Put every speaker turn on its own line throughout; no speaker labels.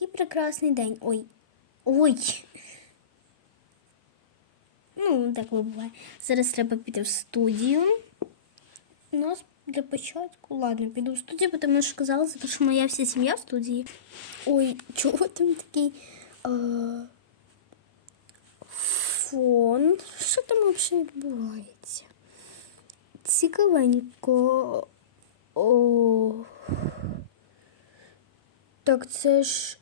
Який прекрасний день. Ой. Ой. Ну, так буває. Зараз треба піти в студію. У нас для початку. Ладно, піду в студію, тому що казала, за що моя вся сім'я в студії. Ой, чого там такий е, фон? Що там взагалі відбувається? Цікавенько. О. Так це ж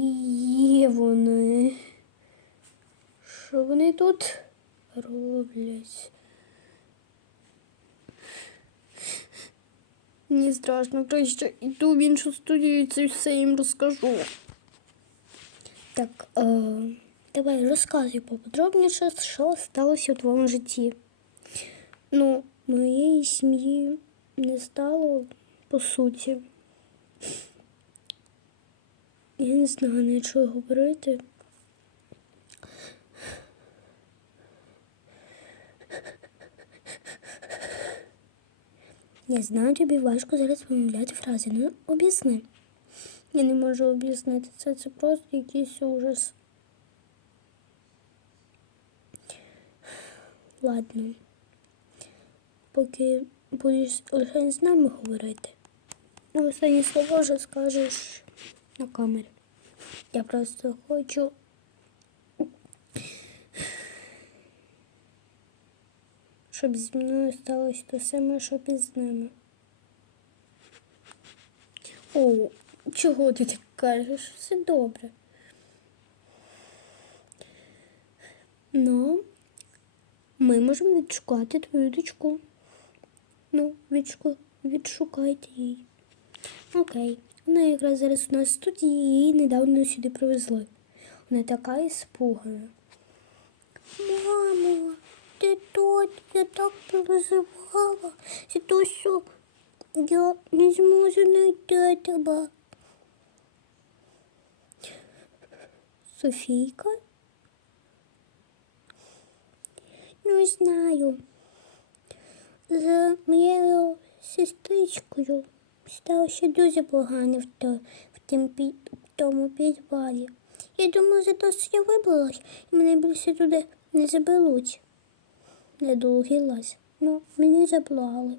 є вони. Що вони тут роблять? Мені страшно, краще йду в іншу студію і це все їм розкажу. Так, е, давай розказуй поподробніше, що сталося у твоєму житті. Ну, моєї сім'ї не стало по суті. Я не знаю, на що говорити. Я знаю, тобі важко зараз вимовляти фрази. Ну, об'ясни. Я не можу об'яснити це. Це просто якийсь ужас. Ладно. Поки будеш лише з нами говорити. Ну, останні слова вже скажеш на камері. Я просто хочу. Щоб зі мною сталося те саме, що і з ними. О, чого ти так кажеш? Все добре. Ну, ми можемо відшукати твою дочку. Ну, відшку... відшукайте її. Окей. Вона якраз зараз у нас в студії, її недавно сюди привезли. Вона така іспугана. Мамо, ти тут, я так переживала. За те, що я не зможу знайти тебе. Софійка? Не знаю. З моєю сестричкою сталося дуже погано в, то, в, тим, в тому підвалі. Я думаю, за те, що я вибралась, і мене більше туди не заберуть. Довгий лаз. Ну, мені забрали.